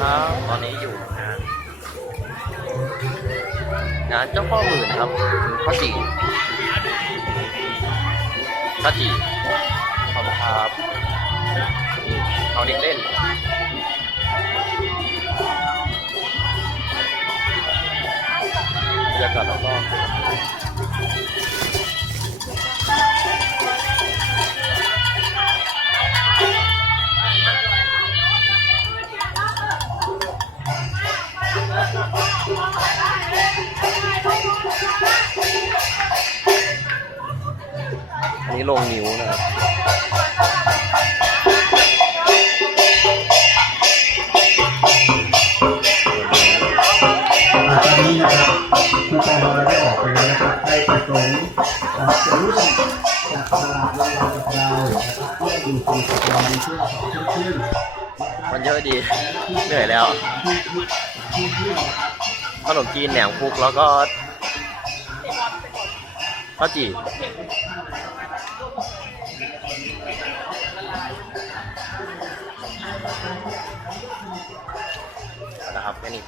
ครับ ตอนนี้อยู่งานงานเจ้าพ่อหมื่นครับข้าวจีข้าวจีขอบคุณครับเอาเด็กเล่นบรรยากาศรอบๆ อันนี้ลงนิ้วนะครับอ่าตอนนี้นะครับคูปองเราได้ออกไปแล้วนะครับใครประสงค์นะครับจะร่วมจับสลากรางวัลกับเรานะครับเพื่อดูฟรีกับเราในช่วงสองทุ่มครึ่งมันเยอะดี เหนื่อยแล้ว ขนมจีนแหนมคุกแล้วก็ข้าวจี่นะครับแค่นี้